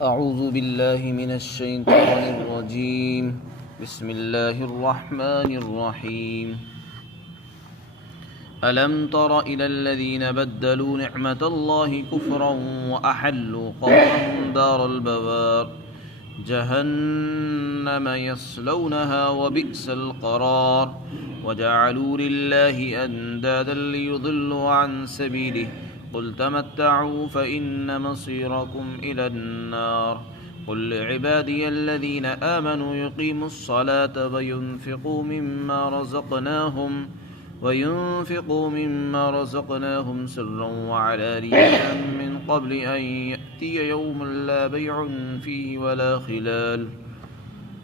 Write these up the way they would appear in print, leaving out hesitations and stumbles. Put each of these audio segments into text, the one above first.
أعوذ بالله من الشيطان الرجيم. بسم الله الرحمن الرحيم. ألم تر إلى الذين بدلوا نعمة الله كفرا وأحلوا قومهم دار البوار جهنم يصلونها وبئس القرار وجعلوا لله أندادا ليضلوا عن سبيله قل تمتعوا فإن مصيركم إلى النار قل لعبادي الذين آمنوا يقيموا الصلاة وينفقوا مما رزقناهم سرا وعلانية من قبل أن يأتي يوم لا بيع فيه ولا خلال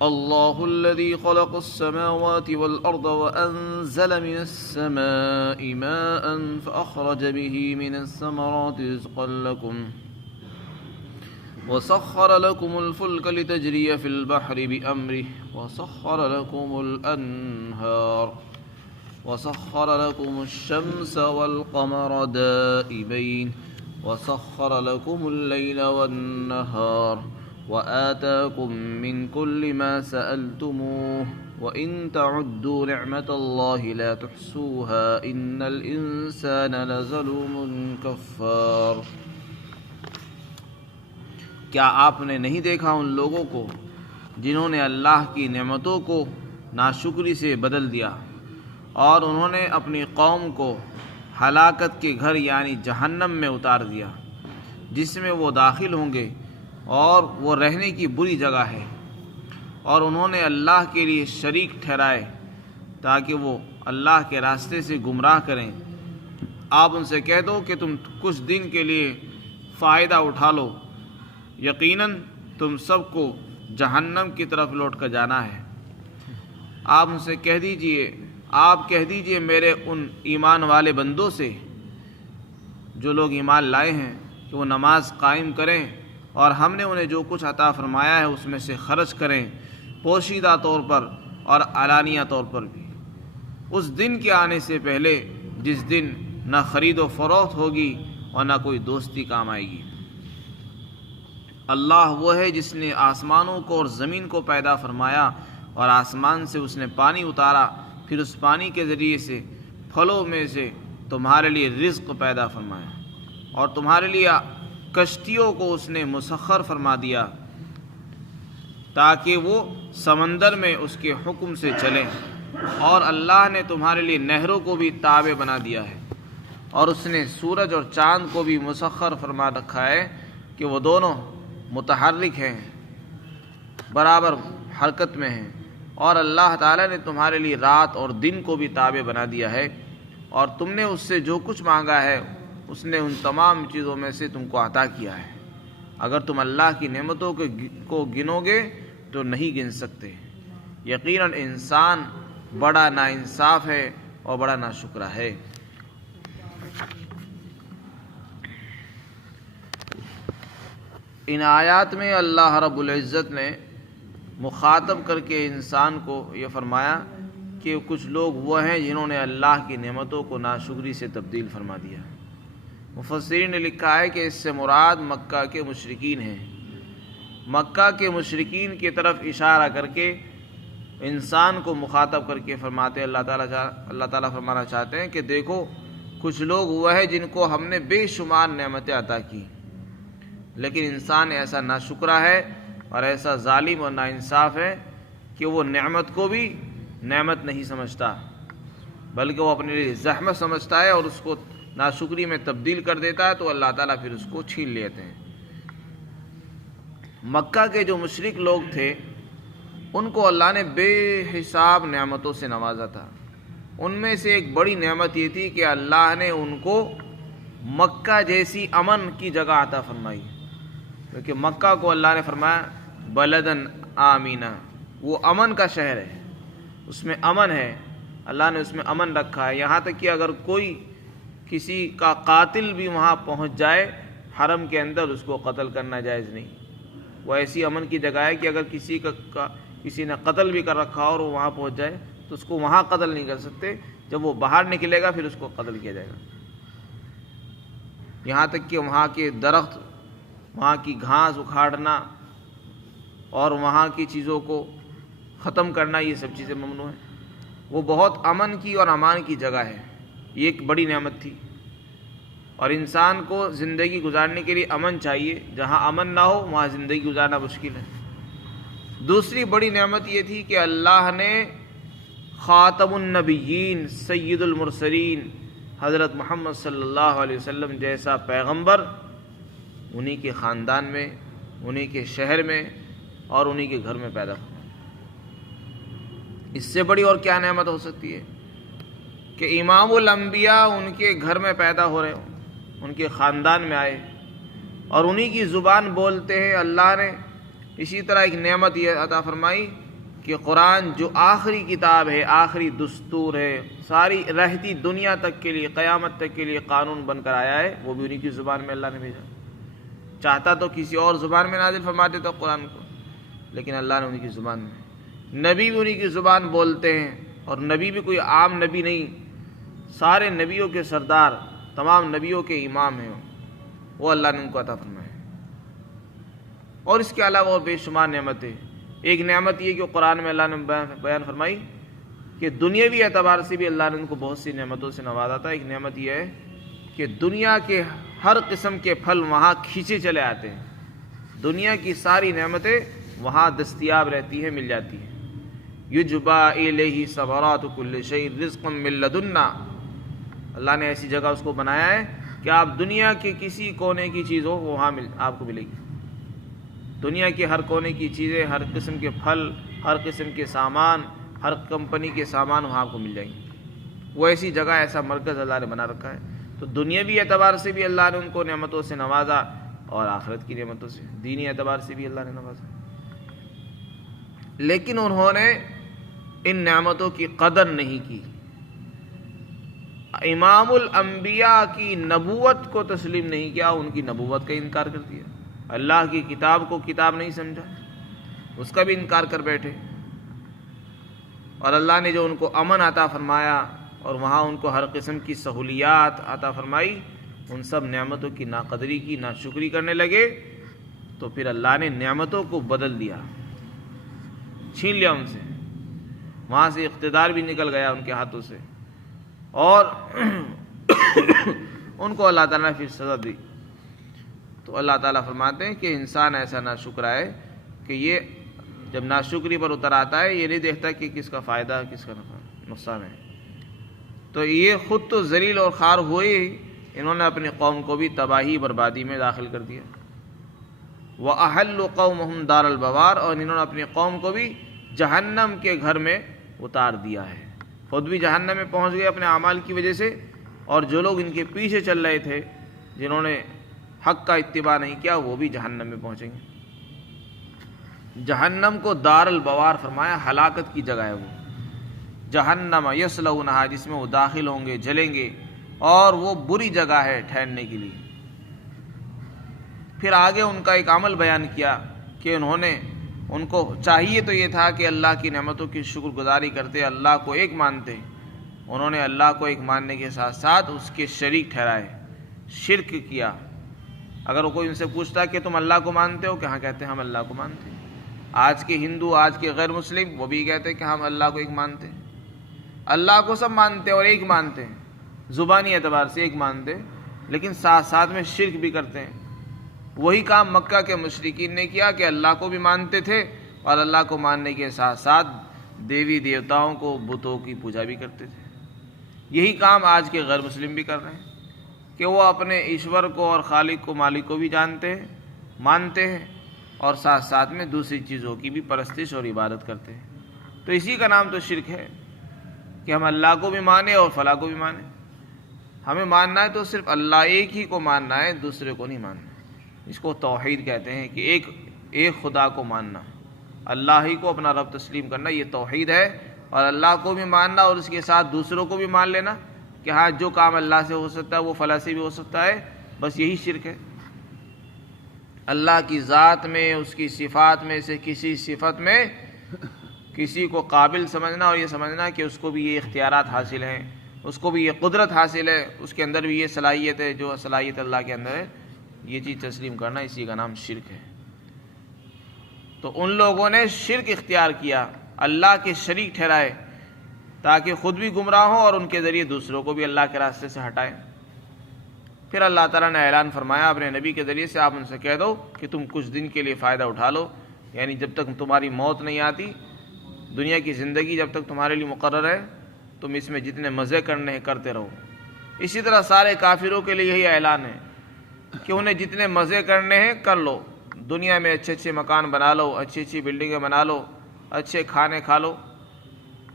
الله الذي خلق السماوات والأرض وأنزل من السماء ماء فأخرج به من الثمرات رزقا لكم وسخر لكم الفلك لتجري في البحر بأمره وسخر لكم الأنهار وسخر لكم الشمس والقمر دائبين وسخر لكم الليل والنهار وآتاكم من كل ما سألتموه وإن تعدوا نعمة الله لا تحصوها إن الإنسان لظلوم كفار۔ کیا آپ نے نہیں دیکھا ان لوگوں کو جنہوں نے اللہ کی نعمتوں کو ناشکری سے بدل دیا اور انہوں نے اپنی قوم کو ہلاکت کے گھر یعنی جہنم میں اتار دیا جس میں وہ داخل ہوں گے اور وہ رہنے کی بری جگہ ہے، اور انہوں نے اللہ کے لیے شریک ٹھہرائے تاکہ وہ اللہ کے راستے سے گمراہ کریں۔ آپ ان سے کہہ دو کہ تم کچھ دن کے لیے فائدہ اٹھا لو، یقیناً تم سب کو جہنم کی طرف لوٹ کر جانا ہے۔ آپ ان سے کہہ دیجئے میرے ان ایمان والے بندوں سے جو لوگ ایمان لائے ہیں کہ وہ نماز قائم کریں اور ہم نے انہیں جو کچھ عطا فرمایا ہے اس میں سے خرچ کریں، پوشیدہ طور پر اور علانیہ طور پر بھی، اس دن کے آنے سے پہلے جس دن نہ خرید و فروخت ہوگی اور نہ کوئی دوستی کام آئے گی۔ اللہ وہ ہے جس نے آسمانوں کو اور زمین کو پیدا فرمایا اور آسمان سے اس نے پانی اتارا، پھر اس پانی کے ذریعے سے پھلوں میں سے تمہارے لیے رزق پیدا فرمایا، اور تمہارے لیے کشتیوں کو اس نے مسخر فرما دیا تاکہ وہ سمندر میں اس کے حکم سے چلیں، اور اللہ نے تمہارے لیے نہروں کو بھی تابع بنا دیا ہے، اور اس نے سورج اور چاند کو بھی مسخر فرما رکھا ہے کہ وہ دونوں متحرک ہیں، برابر حرکت میں ہیں، اور اللہ تعالیٰ نے تمہارے لیے رات اور دن کو بھی تابع بنا دیا ہے، اور تم نے اس سے جو کچھ مانگا ہے اس نے ان تمام چیزوں میں سے تم کو عطا کیا ہے۔ اگر تم اللہ کی نعمتوں کو گنو گے تو نہیں گن سکتے۔ یقیناً انسان بڑا ناانصاف ہے اور بڑا ناشکرا ہے۔ ان آیات میں اللہ رب العزت نے مخاطب کر کے انسان کو یہ فرمایا کہ کچھ لوگ وہ ہیں جنہوں نے اللہ کی نعمتوں کو ناشکری سے تبدیل فرما دیا۔ مفسرین نے لکھا ہے کہ اس سے مراد مکہ کے مشرکین ہیں۔ مکہ کے مشرکین کی طرف اشارہ کر کے انسان کو مخاطب کر کے فرماتے اللہ تعالیٰ فرمانا چاہتے ہیں کہ دیکھو کچھ لوگ وہ ہیں جن کو ہم نے بے شمار نعمتیں عطا کی، لیکن انسان ایسا ناشکرا ہے اور ایسا ظالم اور ناانصاف ہے کہ وہ نعمت کو بھی نعمت نہیں سمجھتا، بلکہ وہ اپنے لیے زحمت سمجھتا ہے اور اس کو ناشکری میں تبدیل کر دیتا ہے، تو اللہ تعالیٰ پھر اس کو چھین لیتے ہیں۔ مکہ کے جو مشرک لوگ تھے ان کو اللہ نے بے حساب نعمتوں سے نوازا تھا۔ ان میں سے ایک بڑی نعمت یہ تھی کہ اللہ نے ان کو مکہ جیسی امن کی جگہ عطا فرمائی، کیونکہ مکہ کو اللہ نے فرمایا بلدن آمینہ، وہ امن کا شہر ہے، اس میں امن ہے، اللہ نے اس میں امن رکھا ہے، یہاں تک کہ اگر کوئی کسی کا قاتل بھی وہاں پہنچ جائے حرم کے اندر اس کو قتل کرنا جائز نہیں۔ وہ ایسی امن کی جگہ ہے کہ اگر کسی نے قتل بھی کر رکھا اور وہ وہاں پہنچ جائے تو اس کو وہاں قتل نہیں کر سکتے، جب وہ باہر نکلے گا پھر اس کو قتل کیا جائے گا۔ یہاں تک کہ وہاں کے درخت وہاں کی گھاس اکھاڑنا اور وہاں کی چیزوں کو ختم کرنا، یہ سب چیزیں ممنوع ہیں۔ وہ بہت امن کی اور امان کی جگہ ہے، یہ ایک بڑی نعمت تھی، اور انسان کو زندگی گزارنے کے لیے امن چاہیے۔ جہاں امن نہ ہو وہاں زندگی گزارنا مشکل ہے۔ دوسری بڑی نعمت یہ تھی کہ اللہ نے خاتم النبیین سید المرسلین حضرت محمد صلی اللہ علیہ وسلم جیسا پیغمبر انہی کے خاندان میں، انہی کے شہر میں اور انہی کے گھر میں پیدا ہوا۔ اس سے بڑی اور کیا نعمت ہو سکتی ہے کہ امام الانبیاء ان کے گھر میں پیدا ہو رہے ہوں، ان کے خاندان میں آئے اور انہی کی زبان بولتے ہیں۔ اللہ نے اسی طرح ایک نعمت یہ عطا فرمائی کہ قرآن جو آخری کتاب ہے، آخری دستور ہے، ساری رہتی دنیا تک کے لیے، قیامت تک کے لیے قانون بن کر آیا ہے، وہ بھی انہی کی زبان میں اللہ نے بھیجا۔ چاہتا تو کسی اور زبان میں نازل فرماتے تو قرآن کو، لیکن اللہ نے انہی کی زبان میں۔ نبی بھی انہی کی زبان بولتے ہیں، اور نبی بھی کوئی عام نبی نہیں، سارے نبیوں کے سردار، تمام نبیوں کے امام ہیں، وہ اللہ نے ان کو عطا فرمایا۔ اور اس کے علاوہ اور بے شمار نعمتیں۔ ایک نعمت یہ کہ قرآن میں اللہ نے بیان فرمائی کہ دنیاوی اعتبار سے بھی اللہ نے ان کو بہت سی نعمتوں سے نوازا تھا۔ ایک نعمت یہ ہے کہ دنیا کے ہر قسم کے پھل وہاں کھینچے چلے آتے ہیں، دنیا کی ساری نعمتیں وہاں دستیاب رہتی ہیں، مل جاتی ہیں۔ یجبا الیہ ثمرات کل شیء رزقا من لدنا، اللہ نے ایسی جگہ اس کو بنایا ہے کہ آپ دنیا کے کسی کونے کی چیز ہو وہاں آپ کو ملے گی۔ دنیا کے ہر کونے کی چیزیں، ہر قسم کے پھل، ہر قسم کے سامان، ہر کمپنی کے سامان وہاں آپ کو مل جائیں گے۔ وہ ایسی جگہ، ایسا مرکز اللہ نے بنا رکھا ہے۔ تو دنیاوی اعتبار سے بھی اللہ نے ان کو نعمتوں سے نوازا، اور آخرت کی نعمتوں سے، دینی اعتبار سے بھی اللہ نے نوازا۔ لیکن انہوں نے ان نعمتوں کی قدر نہیں کی، امام الانبیاء کی نبوت کو تسلیم نہیں کیا، ان کی نبوت کا انکار کر دیا، اللہ کی کتاب کو کتاب نہیں سمجھا، اس کا بھی انکار کر بیٹھے۔ اور اللہ نے جو ان کو امن عطا فرمایا اور وہاں ان کو ہر قسم کی سہولیات عطا فرمائی، ان سب نعمتوں کی ناقدری کی، ناشکری کرنے لگے، تو پھر اللہ نے نعمتوں کو بدل دیا، چھین لیا ان سے، وہاں سے اقتدار بھی نکل گیا ان کے ہاتھوں سے، اور ان کو اللہ تعالیٰ نے پھر سزا دی۔ تو اللہ تعالیٰ فرماتے ہیں کہ انسان ایسا ناشکرا ہے کہ یہ جب ناشکری پر اتر آتا ہے، یہ نہیں دیکھتا کہ کس کا فائدہ ہے، کس کا نقصان ہے۔ تو یہ خود تو ذلیل اور خوار ہوئے ہی، انہوں نے اپنی قوم کو بھی تباہی بربادی میں داخل کر دیا۔ وَأَحَلُّ قَوْمَهُمْ دَارَ الْبَوَارِ، اور انہوں نے اپنی قوم کو بھی جہنم کے گھر میں اتار دیا ہے، خود بھی جہنم میں پہنچ گئے اپنے اعمال کی وجہ سے، اور جو لوگ ان کے پیچھے چل رہے تھے، جنہوں نے حق کا اتباع نہیں کیا، وہ بھی جہنم میں پہنچیں گے۔ جہنم کو دار البوار فرمایا، ہلاکت کی جگہ ہے وہ، جہنم یصلونہا، جس میں وہ داخل ہوں گے، جلیں گے، اور وہ بری جگہ ہے ٹھہرنے کے لیے۔ پھر آگے ان کا ایک عمل بیان کیا کہ ان کو چاہیے تو یہ تھا کہ اللہ کی نعمتوں کی شکر گزاری کرتے، اللہ کو ایک مانتے، انہوں نے اللہ کو ایک ماننے کے ساتھ ساتھ اس کے شریک ٹھہرائے، شرک کیا۔ اگر کوئی ان سے پوچھتا کہ تم اللہ کو مانتے ہو، کہاں کہتے ہیں ہم اللہ کو مانتے ہیں۔ آج کے ہندو، آج کے غیر مسلم، وہ بھی کہتے ہیں کہ ہم اللہ کو ایک مانتے ہیں۔ اللہ کو سب مانتے ہیں اور ایک مانتے ہیں، زبانی اعتبار سے ایک مانتے ہیں، لیکن ساتھ ساتھ میں شرک بھی کرتے ہیں۔ وہی کام مکہ کے مشرکین نے کیا کہ اللہ کو بھی مانتے تھے، اور اللہ کو ماننے کے ساتھ ساتھ دیوی دیوتاؤں کو، بتوں کی پوجا بھی کرتے تھے۔ یہی کام آج کے غیر مسلم بھی کر رہے ہیں کہ وہ اپنے ایشور کو اور خالق کو، مالک کو بھی جانتے ہیں، مانتے ہیں، اور ساتھ ساتھ میں دوسری چیزوں کی بھی پرستش اور عبادت کرتے ہیں۔ تو اسی کا نام تو شرک ہے کہ ہم اللہ کو بھی مانیں اور فلاں کو بھی مانیں۔ ہمیں ماننا ہے تو صرف اللہ ایک ہی کو ماننا ہے، دوسرے کو نہیں ماننا۔ اس کو توحید کہتے ہیں کہ ایک خدا کو ماننا، اللہ ہی کو اپنا رب تسلیم کرنا، یہ توحید ہے۔ اور اللہ کو بھی ماننا اور اس کے ساتھ دوسروں کو بھی مان لینا کہ ہاں جو کام اللہ سے ہو سکتا ہے وہ فلاں سے بھی ہو سکتا ہے، بس یہی شرک ہے۔ اللہ کی ذات میں، اس کی صفات میں سے کسی صفت میں کسی کو قابل سمجھنا، اور یہ سمجھنا کہ اس کو بھی یہ اختیارات حاصل ہیں، اس کو بھی یہ قدرت حاصل ہے، اس کے اندر بھی یہ صلاحیت ہے جو صلاحیت اللہ کے اندر ہے، یہ چیز تسلیم کرنا، اسی کا نام شرک ہے۔ تو ان لوگوں نے شرک اختیار کیا، اللہ کے شریک ٹھہرائے تاکہ خود بھی گمراہ ہوں اور ان کے ذریعے دوسروں کو بھی اللہ کے راستے سے ہٹائیں۔ پھر اللہ تعالیٰ نے اعلان فرمایا اپنے نبی کے ذریعے سے، آپ ان سے کہہ دو کہ تم کچھ دن کے لیے فائدہ اٹھا لو، یعنی جب تک تمہاری موت نہیں آتی، دنیا کی زندگی جب تک تمہارے لیے مقرر ہے، تم اس میں جتنے مزے کرنے ہیں کرتے رہو۔ اسی طرح سارے کافروں کے لیے یہی اعلان ہے کہ انہیں جتنے مزے کرنے ہیں کر لو، دنیا میں اچھے اچھے مکان بنا لو، اچھی اچھی بلڈنگیں بنا لو، اچھے کھانے کھا لو،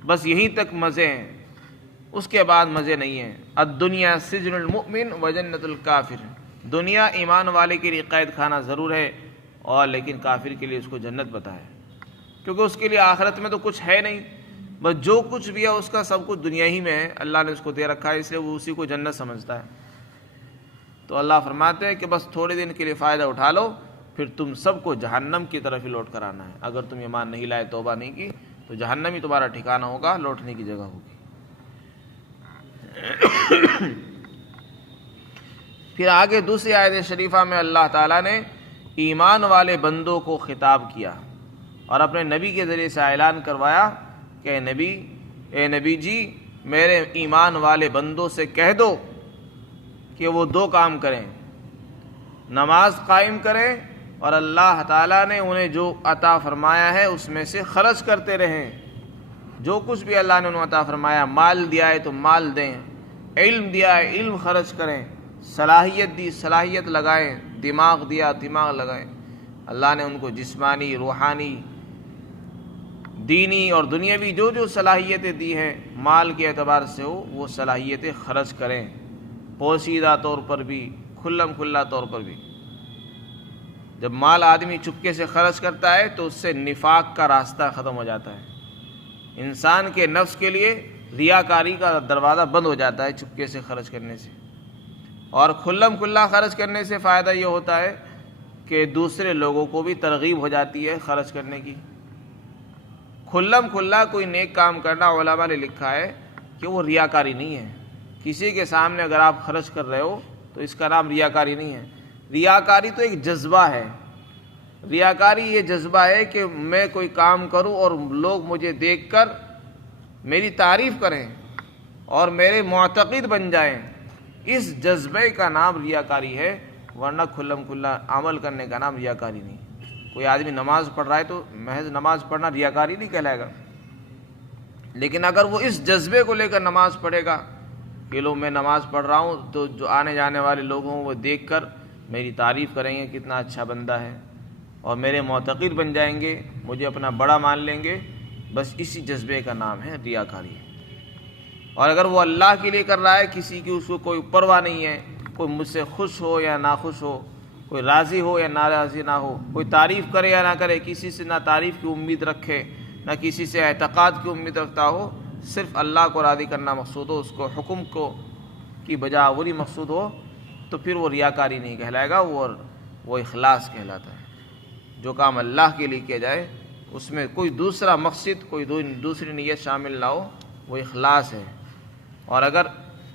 بس یہیں تک مزے ہیں، اس کے بعد مزے نہیں ہیں۔ الدنیا سجن المؤمن و جنت الکافر، دنیا ایمان والے کے لیے قید خانہ ضرور ہے، اور لیکن کافر کے لیے اس کو جنت پتہ ہے، کیونکہ اس کے لیے آخرت میں تو کچھ ہے نہیں، بس جو کچھ بھی ہے اس کا سب کچھ دنیا ہی میں ہے، اللہ نے اس کو دے رکھا ہے، اس لیے وہ اسی کو جنت سمجھتا ہے۔ تو اللہ فرماتے ہیں کہ بس تھوڑے دن کے لیے فائدہ اٹھا لو، پھر تم سب کو جہنم کی طرف ہی لوٹ کر آنا ہے۔ اگر تم ایمان نہیں لائے، توبہ نہیں کی، تو جہنم ہی تمہارا ٹھکانہ ہوگا، لوٹنے کی جگہ ہوگی۔ پھر آگے دوسری آیت شریفہ میں اللہ تعالیٰ نے ایمان والے بندوں کو خطاب کیا اور اپنے نبی کے ذریعے سے اعلان کروایا کہ اے نبی جی، میرے ایمان والے بندوں سے کہہ دو کہ وہ دو کام کریں، نماز قائم کریں اور اللہ تعالیٰ نے انہیں جو عطا فرمایا ہے اس میں سے خرچ کرتے رہیں۔ جو کچھ بھی اللہ نے انہیں عطا فرمایا، مال دیا ہے تو مال دیں، علم دیا ہے علم خرچ کریں، صلاحیت دی صلاحیت لگائیں، دماغ دیا دماغ لگائیں۔ اللہ نے ان کو جسمانی، روحانی، دینی اور دنیاوی جو صلاحیتیں دی ہیں، مال کے اعتبار سے ہو، وہ صلاحیتیں خرچ کریں، پوشیدہ طور پر بھی، کھلم کھلا طور پر بھی۔ جب مال آدمی چپکے سے خرچ کرتا ہے تو اس سے نفاق کا راستہ ختم ہو جاتا ہے، انسان کے نفس کے لیے ریاکاری کا دروازہ بند ہو جاتا ہے چپکے سے خرچ کرنے سے۔ اور کھلم کھلا خرچ کرنے سے فائدہ یہ ہوتا ہے کہ دوسرے لوگوں کو بھی ترغیب ہو جاتی ہے خرچ کرنے کی۔ کھلم کھلا کوئی نیک کام کرنا، علماء نے لکھا ہے کہ وہ ریاکاری نہیں ہے۔ کسی کے سامنے اگر آپ خرچ کر رہے ہو تو اس کا نام ریاکاری نہیں ہے۔ ریاکاری تو ایک جذبہ ہے، ریاکاری یہ جذبہ ہے کہ میں کوئی کام کروں اور لوگ مجھے دیکھ کر میری تعریف کریں اور میرے معتقد بن جائیں، اس جذبے کا نام ریاکاری ہے، ورنہ کھلم کھلا عمل کرنے کا نام ریاکاری نہیں۔ کوئی آدمی نماز پڑھ رہا ہے تو محض نماز پڑھنا ریاکاری نہیں کہلائے گا، لیکن اگر وہ اس جذبے کو لے کر نماز پڑھے گا کہ لو میں نماز پڑھ رہا ہوں تو جو آنے جانے والے لوگ ہوں وہ دیکھ کر میری تعریف کریں گے کتنا اچھا بندہ ہے، اور میرے معتقد بن جائیں گے، مجھے اپنا بڑا مان لیں گے، بس اسی جذبے کا نام ہے ریاکاری۔ اور اگر وہ اللہ کے لیے کر رہا ہے، کسی کی اس کو کوئی پرواہ نہیں ہے، کوئی مجھ سے خوش ہو یا ناخوش ہو، کوئی راضی ہو یا ناراضی نہ ہو، کوئی تعریف کرے یا نہ کرے، کسی سے نہ تعریف کی امید رکھے نہ کسی سے اعتقاد کی امید رکھتا ہو، صرف اللہ کو راضی کرنا مقصود ہو، اس کو حکم کو کی بجاوری مقصود ہو، تو پھر وہ ریاکاری نہیں کہلائے گا، وہ اخلاص کہلاتا ہے۔ جو کام اللہ کے لیے کیا جائے اس میں کوئی دوسرا مقصد، کوئی دوسری نیت شامل نہ ہو، وہ اخلاص ہے۔ اور اگر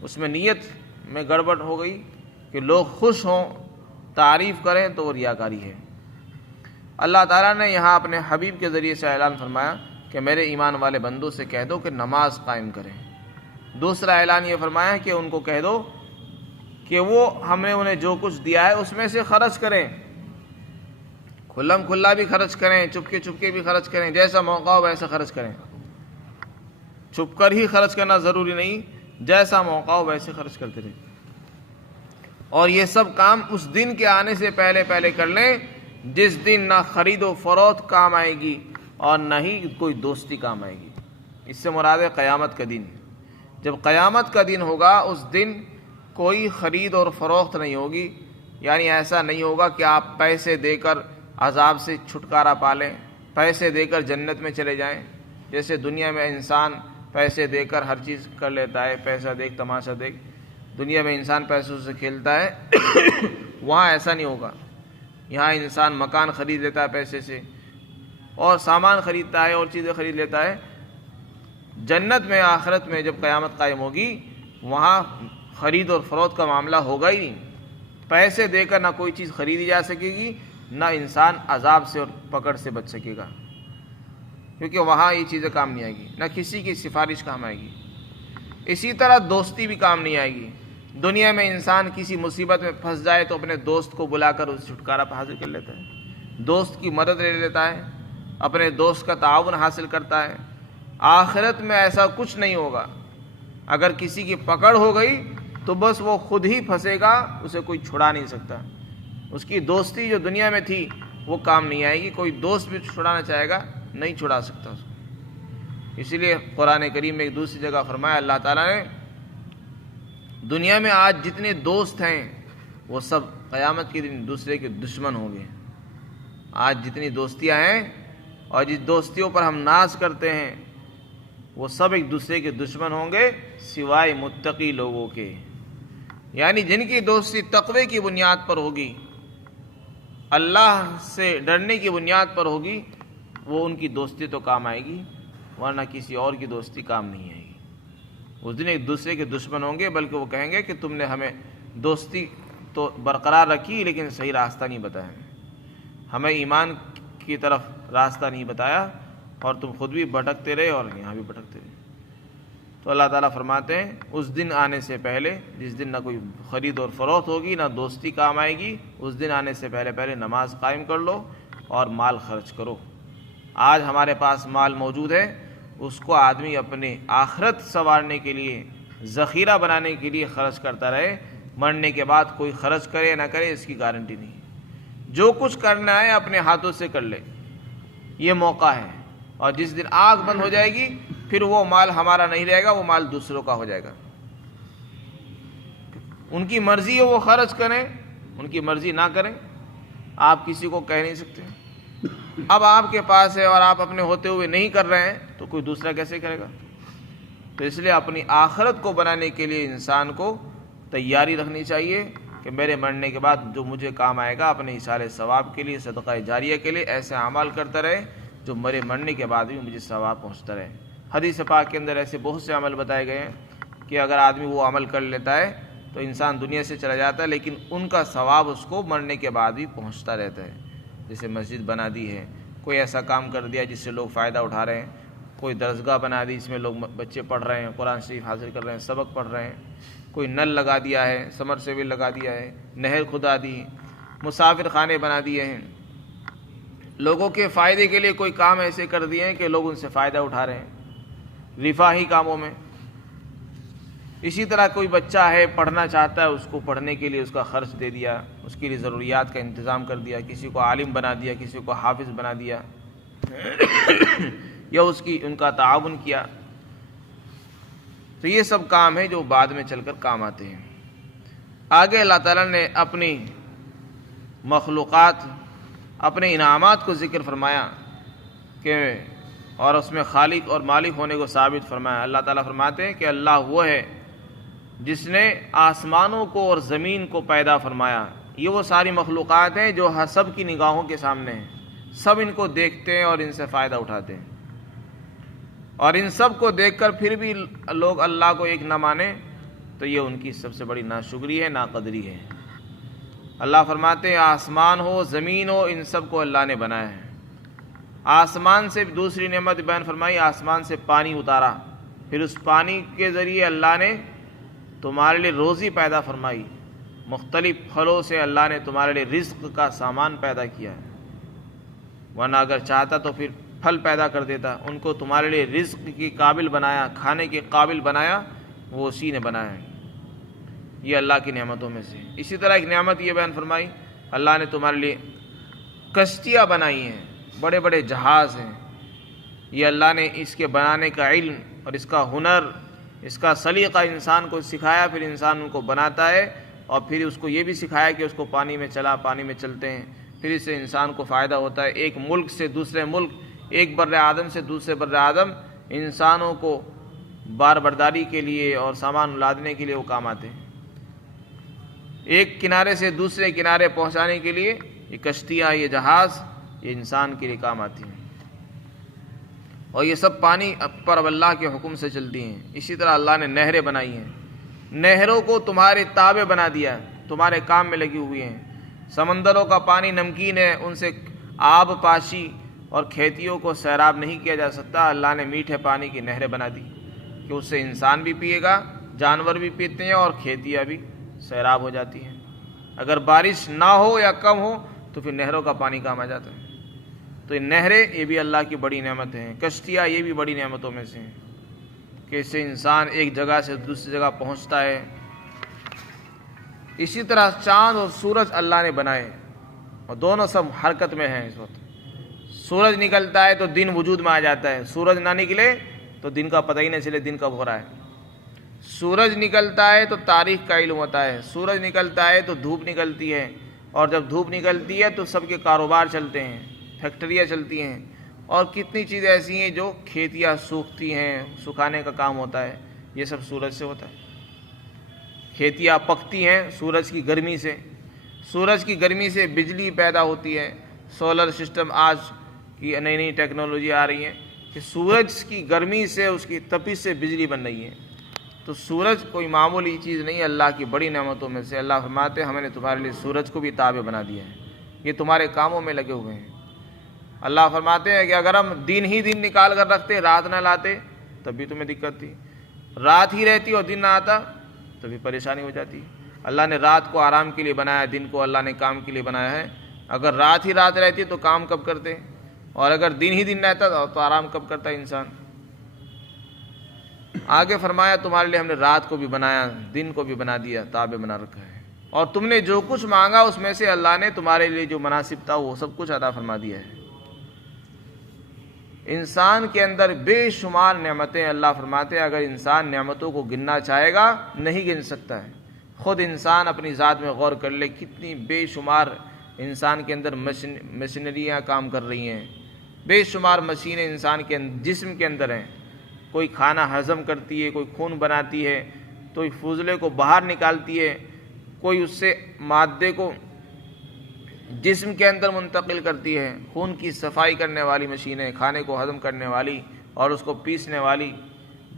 اس میں نیت میں گڑبڑ ہو گئی کہ لوگ خوش ہوں، تعریف کریں، تو وہ ریاکاری ہے۔ اللہ تعالیٰ نے یہاں اپنے حبیب کے ذریعے سے اعلان فرمایا کہ میرے ایمان والے بندوں سے کہہ دو کہ نماز قائم کریں۔ دوسرا اعلان یہ فرمایا کہ ان کو کہہ دو کہ وہ ہم نے انہیں جو کچھ دیا ہے اس میں سے خرچ کریں، کھلم کھلا بھی خرچ کریں، چپکے چپکے بھی خرچ کریں، جیسا موقع ہو ویسا خرچ کریں۔ چھپ کر ہی خرچ کرنا ضروری نہیں، جیسا موقع ہو ویسے خرچ کرتے رہیں، اور یہ سب کام اس دن کے آنے سے پہلے پہلے کر لیں جس دن نہ خرید و فروخت کام آئے گی اور نہ ہی کوئی دوستی کام آئے گی۔ اس سے مراد ہے قیامت کا دن۔ جب قیامت کا دن ہوگا اس دن کوئی خرید اور فروخت نہیں ہوگی، یعنی ایسا نہیں ہوگا کہ آپ پیسے دے کر عذاب سے چھٹکارا پالیں، پیسے دے کر جنت میں چلے جائیں۔ جیسے دنیا میں انسان پیسے دے کر ہر چیز کر لیتا ہے، پیسہ دیکھ تماشا دیکھ، دنیا میں انسان پیسوں سے کھیلتا ہے، وہاں ایسا نہیں ہوگا۔ یہاں انسان مکان خرید لیتا ہے پیسے سے، اور سامان خریدتا ہے اور چیزیں خرید لیتا ہے۔ جنت میں، آخرت میں جب قیامت قائم ہوگی، وہاں خرید اور فروخت کا معاملہ ہوگا ہی نہیں۔ پیسے دے کر نہ کوئی چیز خریدی جا سکے گی، نہ انسان عذاب سے اور پکڑ سے بچ سکے گا، کیونکہ وہاں یہ چیزیں کام نہیں آئے گی، نہ کسی کی سفارش کام آئے گی۔ اسی طرح دوستی بھی کام نہیں آئے گی۔ دنیا میں انسان کسی مصیبت میں پھنس جائے تو اپنے دوست کو بلا کر اس چھٹکارا حاصل کر لیتا ہے، دوست کی مدد لے لیتا ہے، اپنے دوست کا تعاون حاصل کرتا ہے۔ آخرت میں ایسا کچھ نہیں ہوگا، اگر کسی کی پکڑ ہو گئی تو بس وہ خود ہی پھنسے گا، اسے کوئی چھڑا نہیں سکتا۔ اس کی دوستی جو دنیا میں تھی وہ کام نہیں آئے گی، کوئی دوست بھی چھڑانا چاہے گا نہیں چھڑا سکتا اس کو۔ اسی لیے قرآن کریم میں ایک دوسری جگہ فرمایا اللہ تعالیٰ نے، دنیا میں آج جتنے دوست ہیں وہ سب قیامت کے دن دوسرے کے دشمن ہوں گے۔ آج جتنی دوستیاں ہیں اور جس دوستیوں پر ہم ناز کرتے ہیں وہ سب ایک دوسرے کے دشمن ہوں گے، سوائے متقی لوگوں کے، یعنی جن کی دوستی تقوی کی بنیاد پر ہوگی، اللہ سے ڈرنے کی بنیاد پر ہوگی، وہ ان کی دوستی تو کام آئے گی، ورنہ کسی اور کی دوستی کام نہیں آئے گی۔ اس دن ایک دوسرے کے دشمن ہوں گے، بلکہ وہ کہیں گے کہ تم نے ہمیں دوستی تو برقرار رکھی لیکن صحیح راستہ نہیں بتایا، ہمیں ایمان کی طرف راستہ نہیں بتایا، اور تم خود بھی بھٹکتے رہے اور یہاں بھی بھٹکتے رہے۔ تو اللہ تعالیٰ فرماتے ہیں اس دن آنے سے پہلے، جس دن نہ کوئی خرید اور فروخت ہوگی، نہ دوستی کام آئے گی، اس دن آنے سے پہلے نماز قائم کر لو اور مال خرچ کرو۔ آج ہمارے پاس مال موجود ہے، اس کو آدمی اپنے آخرت سنوارنے کے لیے، ذخیرہ بنانے کے لیے خرچ کرتا رہے۔ مرنے کے بعد کوئی خرچ کرے نہ کرے اس کی گارنٹی نہیں۔ جو کچھ کرنا ہے اپنے ہاتھوں سے کر لے، یہ موقع ہے، اور جس دن آنکھ بند ہو جائے گی پھر وہ مال ہمارا نہیں رہے گا، وہ مال دوسروں کا ہو جائے گا۔ ان کی مرضی ہے وہ خرچ کریں، ان کی مرضی نہ کریں، آپ کسی کو کہہ نہیں سکتے۔ اب آپ کے پاس ہے اور آپ اپنے ہوتے ہوئے نہیں کر رہے ہیں تو کوئی دوسرا کیسے کرے گا؟ تو اس لیے اپنی آخرت کو بنانے کے لیے انسان کو تیاری رکھنی چاہیے کہ میرے مرنے کے بعد جو مجھے کام آئے گا، اپنے ایصال ثواب کے لیے، صدقہ جاریہ کے لیے ایسے اعمال کرتا رہے جو میرے مرنے کے بعد بھی مجھے ثواب پہنچتا رہے۔ حدیث پاک کے اندر ایسے بہت سے عمل بتائے گئے ہیں کہ اگر آدمی وہ عمل کر لیتا ہے تو انسان دنیا سے چلا جاتا ہے، لیکن ان کا ثواب اس کو مرنے کے بعد بھی پہنچتا رہتا ہے۔ جیسے مسجد بنا دی ہے، کوئی ایسا کام کر دیا جس سے لوگ فائدہ اٹھا رہے ہیں، کوئی درسگاہ بنا دی جس میں لوگ بچے پڑھ رہے ہیں، قرآن شریف حاصل کر رہے ہیں، سبق پڑھ رہے ہیں، کوئی نل لگا دیا ہے، سمر سیول لگا دیا ہے، نہر کھدا دی، مسافر خانے بنا دیے ہیں، لوگوں کے فائدے کے لیے کوئی کام ایسے کر دیے ہیں کہ لوگ ان سے فائدہ اٹھا رہے ہیں رفاہی کاموں میں۔ اسی طرح کوئی بچہ ہے پڑھنا چاہتا ہے، اس کو پڑھنے کے لیے اس کا خرچ دے دیا، اس کے لیے ضروریات کا انتظام کر دیا، کسی کو عالم بنا دیا، کسی کو حافظ بنا دیا، یا ان کا تعاون کیا۔ تو یہ سب کام ہے جو بعد میں چل کر کام آتے ہیں۔ آگے اللہ تعالیٰ نے اپنی مخلوقات، اپنے انعامات کو ذکر فرمایا کہ اور اس میں خالق اور مالک ہونے کو ثابت فرمایا۔ اللہ تعالیٰ فرماتے ہیں کہ اللہ وہ ہے جس نے آسمانوں کو اور زمین کو پیدا فرمایا۔ یہ وہ ساری مخلوقات ہیں جو سب کی نگاہوں کے سامنے ہیں، سب ان کو دیکھتے ہیں اور ان سے فائدہ اٹھاتے ہیں، اور ان سب کو دیکھ کر پھر بھی لوگ اللہ کو ایک نہ مانیں تو یہ ان کی سب سے بڑی ناشکری ہے، ناقدری ہے۔ اللہ فرماتے ہیں آسمان ہو، زمین ہو، ان سب کو اللہ نے بنایا ہے۔ آسمان سے دوسری نعمت بیان فرمائی، آسمان سے پانی اتارا، پھر اس پانی کے ذریعے اللہ نے تمہارے لیے روزی پیدا فرمائی، مختلف پھلوں سے اللہ نے تمہارے لیے رزق کا سامان پیدا کیا ہے، ورنہ اگر چاہتا تو پھر پھل پیدا کر دیتا۔ ان کو تمہارے لیے رزق کی قابل بنایا، کھانے کے قابل بنایا، وہ اسی نے بنایا ہے۔ یہ اللہ کی نعمتوں میں سے۔ اسی طرح ایک نعمت یہ بیان فرمائی، اللہ نے تمہارے لیے کشتیاں بنائی ہیں، بڑے بڑے جہاز ہیں۔ یہ اللہ نے اس کے بنانے کا علم اور اس کا ہنر، اس کا سلیقہ انسان کو سکھایا، پھر انسان ان کو بناتا ہے، اور پھر اس کو یہ بھی سکھایا کہ اس کو پانی میں پانی میں چلتے ہیں، پھر اس سے انسان کو فائدہ ہوتا ہے۔ ایک ملک سے دوسرے ملک، ایک بر اعظم سے دوسرے بر اعظم انسانوں کو بار برداری کے لیے اور سامان لادنے کے لیے وہ کام آتے ہیں۔ ایک کنارے سے دوسرے کنارے پہنچانے کے لیے یہ کشتیاں، یہ جہاز، یہ انسان کے لیے کام آتی ہیں، اور یہ سب پانی پر اب اللہ کے حکم سے چلتی ہیں۔ اسی طرح اللہ نے نہریں بنائی ہیں، نہروں کو تمہارے تابع بنا دیا، تمہارے کام میں لگی ہوئی ہیں۔ سمندروں کا پانی نمکین ہے، ان سے آب پاشی اور کھیتیوں کو سیراب نہیں کیا جا سکتا۔ اللہ نے میٹھے پانی کی نہریں بنا دی کہ اس سے انسان بھی پیے گا، جانور بھی پیتے ہیں اور کھیتیاں بھی سیراب ہو جاتی ہیں۔ اگر بارش نہ ہو یا کم ہو تو پھر نہروں کا پانی کام آ جاتا ہے۔ تو یہ نہریں یہ بھی اللہ کی بڑی نعمتیں ہیں۔ کشتیاں یہ بھی بڑی نعمتوں میں سے ہیں کہ اس سے انسان ایک جگہ سے دوسری جگہ پہنچتا ہے۔ اسی طرح چاند اور سورج اللہ نے بنائے اور دونوں سب حرکت میں ہیں۔ اس وقت سورج نکلتا ہے تو دن وجود میں آ جاتا ہے، سورج نہ نکلے تو دن کا پتہ ہی نہیں چلے دن کب ہو رہا ہے۔ سورج نکلتا ہے تو تاریخ کا علم ہوتا ہے، سورج نکلتا ہے تو دھوپ نکلتی ہے، اور جب دھوپ نکلتی ہے تو سب کے کاروبار چلتے ہیں، فیکٹریاں چلتی ہیں، اور کتنی چیزیں ایسی ہیں جو کھیتیاں سوکھتی ہیں، سکھانے کا کام ہوتا ہے، یہ سب سورج سے ہوتا ہے۔ کھیتیاں پکتی ہیں سورج کی گرمی سے، سورج کی گرمی سے بجلی پیدا ہوتی ہے۔ سولر سسٹم آج کی نئی نئی ٹیکنالوجی آ رہی ہے کہ سورج کی گرمی سے، اس کی تپش سے بجلی بن رہی ہے۔ تو سورج کوئی معمولی چیز نہیں ہے، اللہ کی بڑی نعمتوں میں سے۔ اللہ فرماتے ہیں ہم نے تمہارے لیے سورج کو بھی تابع بنا دیا ہے، یہ تمہارے کاموں میں لگے ہوئے ہیں۔ اللہ فرماتے ہیں کہ اگر ہم دن ہی دن نکال کر رکھتے، رات نہ لاتے، تب بھی تمہیں دقت تھی۔ رات ہی رہتی اور دن نہ آتا تو بھی پریشانی ہو جاتی۔ اللہ نے رات کو آرام کے لیے بنایا، دن کو اللہ نے کام کے لیے بنایا ہے۔ اگر رات ہی رات رہتی تو کام کب کرتے، اور اگر دن ہی دن رہتا تو آرام کب کرتا انسان۔ آگے فرمایا تمہارے لیے ہم نے رات کو بھی بنایا، دن کو بھی بنا دیا، تابع بنا رکھا ہے، اور تم نے جو کچھ مانگا اس میں سے اللہ نے تمہارے لیے جو مناسب تھا وہ سب کچھ عطا فرما دیا ہے۔ انسان کے اندر بے شمار نعمتیں، اللہ فرماتے ہیں اگر انسان نعمتوں کو گننا چاہے گا نہیں گن سکتا ہے۔ خود انسان اپنی ذات میں غور کر لے، کتنی بے شمار انسان کے اندر مشینریاں کام کر رہی ہیں، بے شمار مشینیں انسان کے جسم کے اندر ہیں۔ کوئی کھانا ہضم کرتی ہے، کوئی خون بناتی ہے، کوئی فضلے کو باہر نکالتی ہے، کوئی اس سے مادے کو جسم کے اندر منتقل کرتی ہے، خون کی صفائی کرنے والی مشینیں، کھانے کو ہضم کرنے والی اور اس کو پیسنے والی،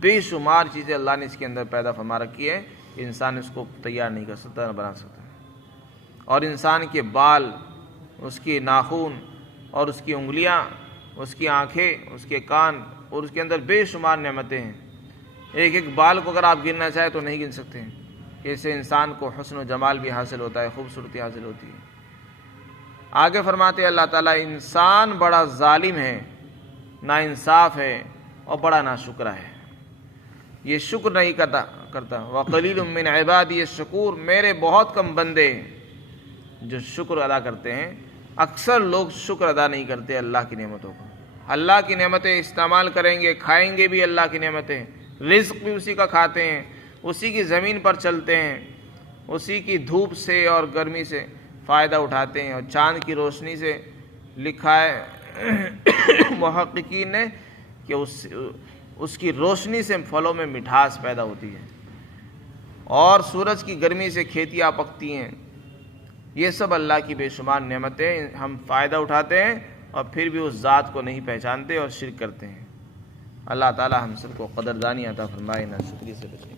بے شمار چیزیں اللہ نے اس کے اندر پیدا فرما رکھی ہے۔ انسان اس کو تیار نہیں کر سکتا، نہ بنا سکتا۔ اور انسان کے بال، اس کے ناخن اور اس کی انگلیاں، اس کی آنکھیں، اس کے کان، اور اس کے اندر بے شمار نعمتیں ہیں۔ ایک ایک بال کو اگر آپ گننا چاہیں تو نہیں گن سکتے ہیں کہ اس سے انسان کو حسن و جمال بھی حاصل ہوتا ہے، خوبصورتی حاصل ہوتی ہے۔ آگے فرماتے ہیں اللہ تعالیٰ انسان بڑا ظالم ہے، ناانصاف ہے اور بڑا ناشکرا ہے، یہ شکر نہیں کرتا۔ وَقَلِيلٌ مِّنْ عِبَادِيَ الشَّكُورُ، میرے بہت کم بندے جو شکر ادا کرتے ہیں۔ اکثر لوگ شکر ادا نہیں کرتے اللہ کی نعمتوں کو۔ اللہ کی نعمتیں استعمال کریں گے، کھائیں گے بھی اللہ کی نعمتیں، رزق بھی اسی کا کھاتے ہیں، اسی کی زمین پر چلتے ہیں، اسی کی دھوپ سے اور گرمی سے فائدہ اٹھاتے ہیں۔ اور چاند کی روشنی سے لکھا ہے محققین نے کہ اس کی روشنی سے پھلوں میں مٹھاس پیدا ہوتی ہے، اور سورج کی گرمی سے کھیتیاں پکتی ہیں۔ یہ سب اللہ کی بے شمار نعمتیں، ہم فائدہ اٹھاتے ہیں اور پھر بھی اس ذات کو نہیں پہچانتے اور شرک کرتے ہیں۔ اللہ تعالی ہم سب کو قدردانی عطا فرمائے، نہ شکری سے بچنے